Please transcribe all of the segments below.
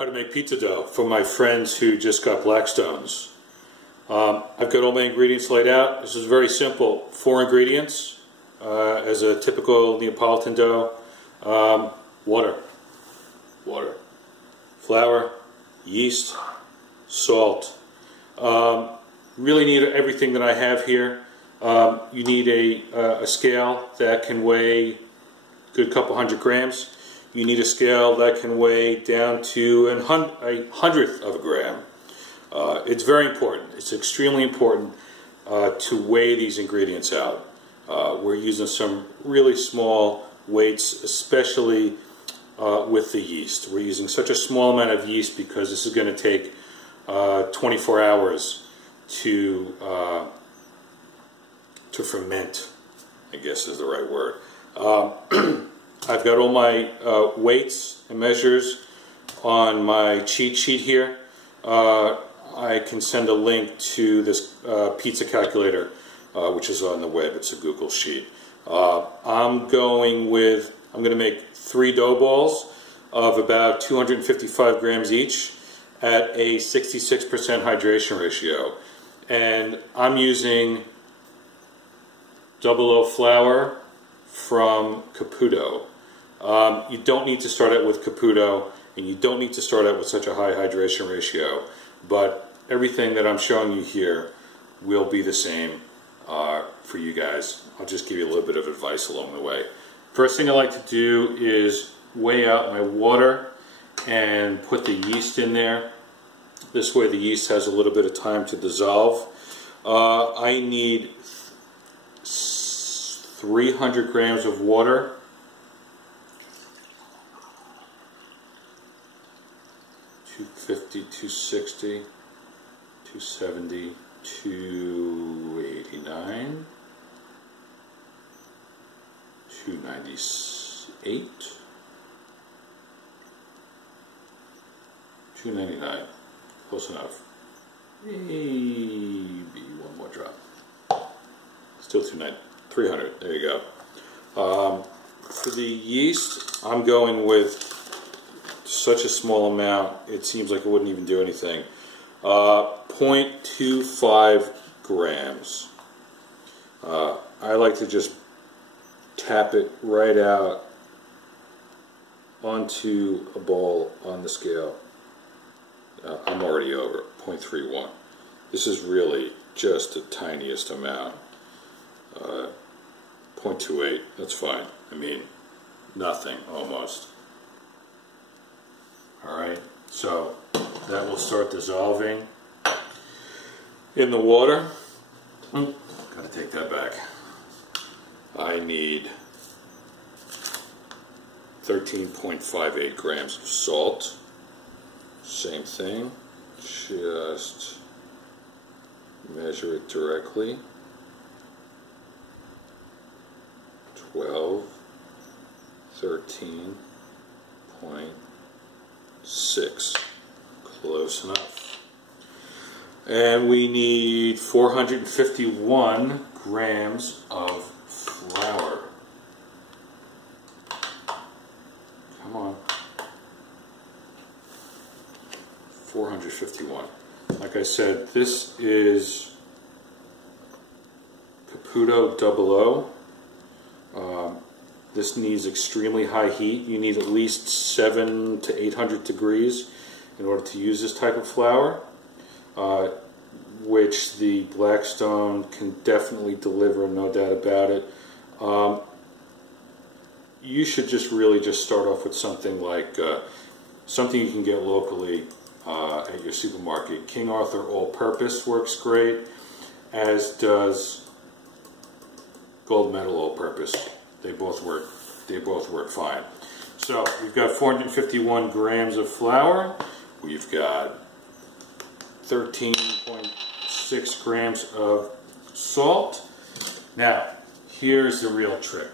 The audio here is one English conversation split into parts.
How to make pizza dough for my friends who just got Blackstones. I've got all my ingredients laid out. This is very simple. 4 ingredients as a typical Neapolitan dough. Water, flour, yeast, salt. Really need everything that I have here. You need a scale that can weigh a good couple hundred grams. You need a scale that can weigh down to a hundredth of a gram. It's very important. It's extremely important to weigh these ingredients out. We're using some really small weights, especially with the yeast. We're using such a small amount of yeast because this is going to take 24 hours to ferment, I guess is the right word. I've got all my weights and measures on my cheat sheet here. I can send a link to this pizza calculator, which is on the web. It's a Google sheet. I'm going to make 3 dough balls of about 255 grams each at a 66% hydration ratio. And I'm using 00 flour from Caputo. You don't need to start out with Caputo, and you don't need to start out with such a high hydration ratio, but everything that I'm showing you here will be the same for you guys. I'll just give you a little bit of advice along the way. First thing I like to do is weigh out my water and put the yeast in there. This way the yeast has a little bit of time to dissolve. I need 300 grams of water. $250, $260, $270, $289, $298, $299. Close enough. Maybe one more drop. Still 300. There you go. For the yeast, I'm going with such a small amount, it seems like it wouldn't even do anything. 0.25 grams. I like to just tap it right out onto a ball on the scale. I'm already over 0.31. This is really just the tiniest amount. 0.28, that's fine. I mean, nothing, almost. Alright, so that will start dissolving in the water. Gotta take that back. I need 13.58 grams of salt. Same thing, just measure it directly. 12, 13.6, close enough. And we need 451 grams of flour. Come on. 451. Like I said, this is Caputo 00. This needs extremely high heat. You need at least 700 to 800 degrees in order to use this type of flour, which the Blackstone can definitely deliver, no doubt about it. You should really just start off with something like something you can get locally at your supermarket. King Arthur All-Purpose works great, as does Gold Medal All-Purpose. They both work fine. So we've got 451 grams of flour. We've got 13.6 grams of salt. Now, here's the real trick.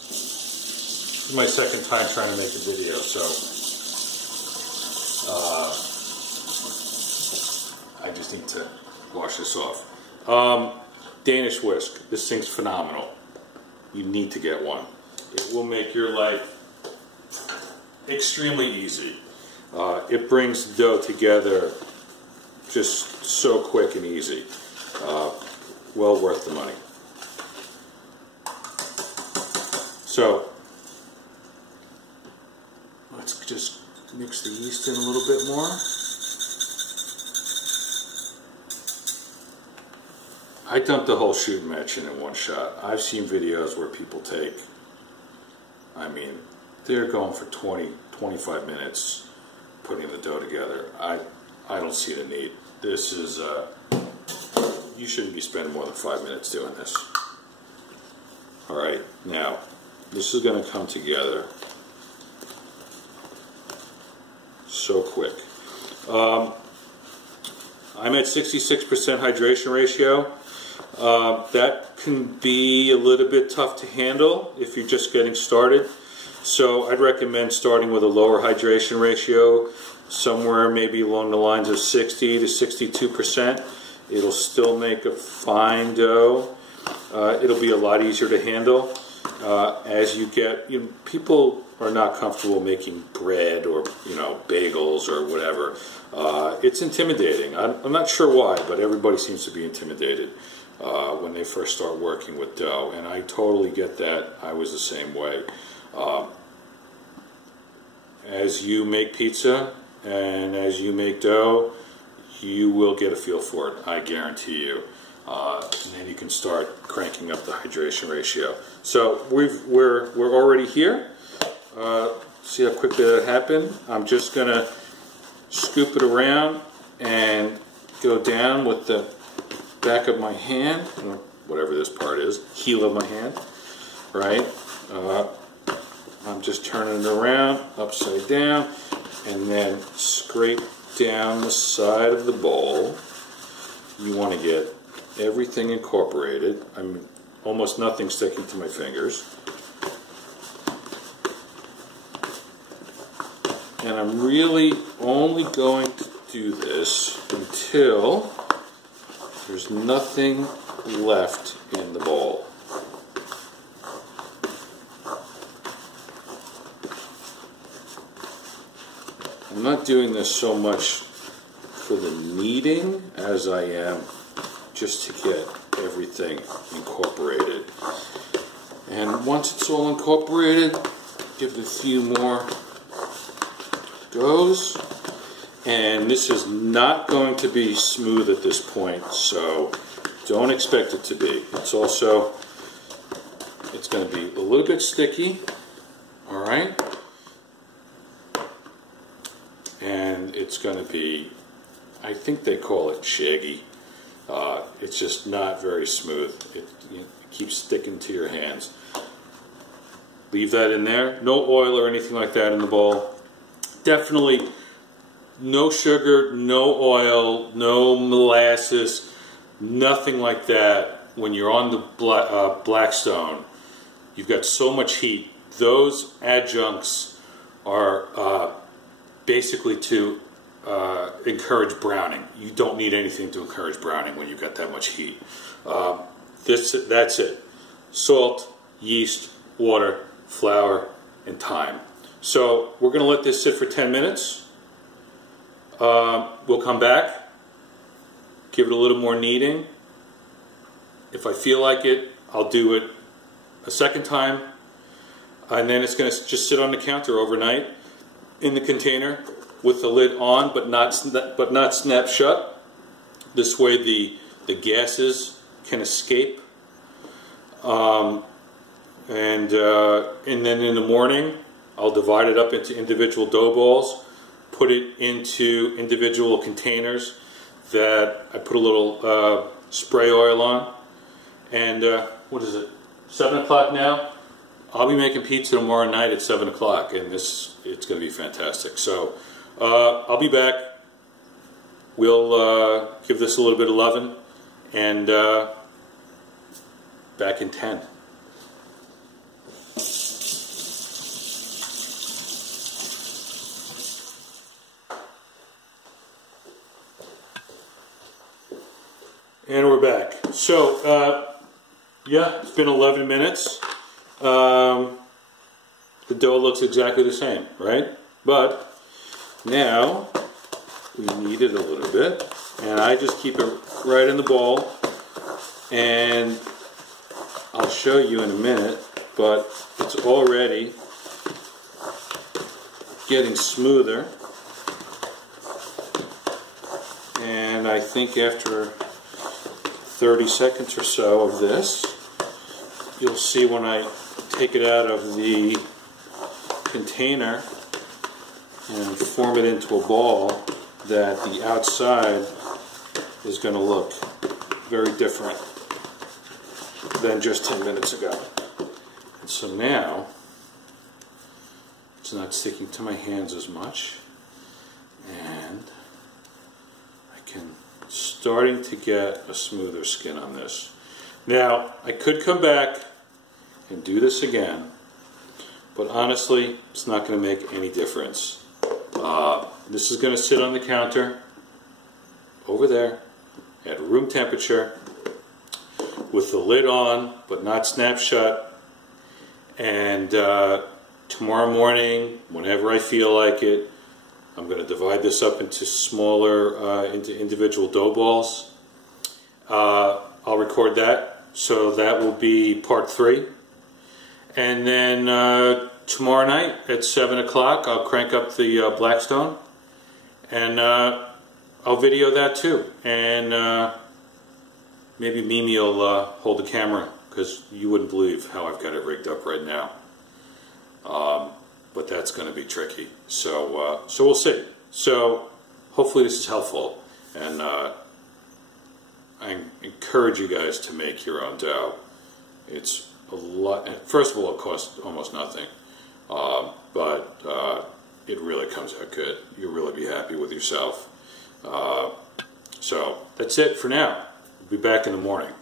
This is my second time trying to make a video, so I just need to wash this off. Danish whisk. This thing's phenomenal. You need to get one. It will make your life extremely easy. It brings the dough together just so quick and easy. Well worth the money. So let's just mix the yeast in a little bit more. I dumped the whole shooting match in one shot. I've seen videos where people take, I mean, they're going for 20, 25 minutes putting the dough together. I don't see the need. This is, you shouldn't be spending more than 5 minutes doing this. Alright, now, this is going to come together so quick. I'm at 66% hydration ratio. That can be a little bit tough to handle if you're just getting started. So I'd recommend starting with a lower hydration ratio, somewhere maybe along the lines of 60 to 62%. It'll still make a fine dough. It'll be a lot easier to handle. As you get, people are not comfortable making bread or bagels or whatever. It's intimidating. I'm not sure why, but everybody seems to be intimidated when they first start working with dough, and I totally get that. I was the same way. As you make pizza and as you make dough, you will get a feel for it, I guarantee you. And then you can start cranking up the hydration ratio. So we're already here. See how quickly that happened? I'm just gonna scoop it around and go down with the back of my hand, whatever this part is, heel of my hand, right? I'm just turning it around, upside down, and then scrape down the side of the bowl. You want to get everything incorporated. I'm almost nothing sticking to my fingers. And I'm really only going to do this until there's nothing left in the bowl. I'm not doing this so much for the kneading as I am just to get everything incorporated. And once it's all incorporated, give it a few more goes. And this is not going to be smooth at this point, so don't expect it to be. It's going to be a little bit sticky, all right? And it's going to be, I think they call it shaggy. It's just not very smooth. It keeps sticking to your hands. Leave that in there. No oil or anything like that in the bowl. Definitely no sugar, no oil, no molasses, nothing like that. When you're on the Blackstone, you've got so much heat. Those adjuncts are basically to encourage browning. You don't need anything to encourage browning when you've got that much heat. That's it. Salt, yeast, water, flour, and thyme. So we're going to let this sit for 10 minutes. We'll come back, give it a little more kneading. If I feel like it, I'll do it a second time, and then it's going to just sit on the counter overnight in the container with the lid on, but not snap shut. This way the gases can escape. And then in the morning, I'll divide it up into individual dough balls, put it into individual containers that I put a little spray oil on. And what is it, 7 o'clock now? I'll be making pizza tomorrow night at 7 o'clock, and it's going to be fantastic. So I'll be back. We'll give this a little bit of loving, and back in 10. And we're back. So, yeah, it's been 11 minutes. The dough looks exactly the same, right? But Now we knead it a little bit, and I just keep it right in the bowl, and I'll show you in a minute, but it's already getting smoother, and I think after 30 seconds or so of this, you'll see when I take it out of the container and form it into a ball that the outside is going to look very different than just 10 minutes ago. And so now it's not sticking to my hands as much, and I can starting to get a smoother skin on this. Now I could come back and do this again, but honestly it's not going to make any difference. This is going to sit on the counter over there at room temperature with the lid on but not snapped shut, and tomorrow morning, whenever I feel like it, I'm going to divide this up into smaller, into individual dough balls. I'll record that, so that will be part 3. And then tomorrow night at 7 o'clock, I'll crank up the Blackstone, and I'll video that too. And maybe Mimi will hold the camera, because you wouldn't believe how I've got it rigged up right now. But that's going to be tricky. So we'll see. So hopefully this is helpful, and I encourage you guys to make your own dough. It's a lot. First of all, it costs almost nothing, but it really comes out good. You'll really be happy with yourself. So that's it for now. We'll be back in the morning.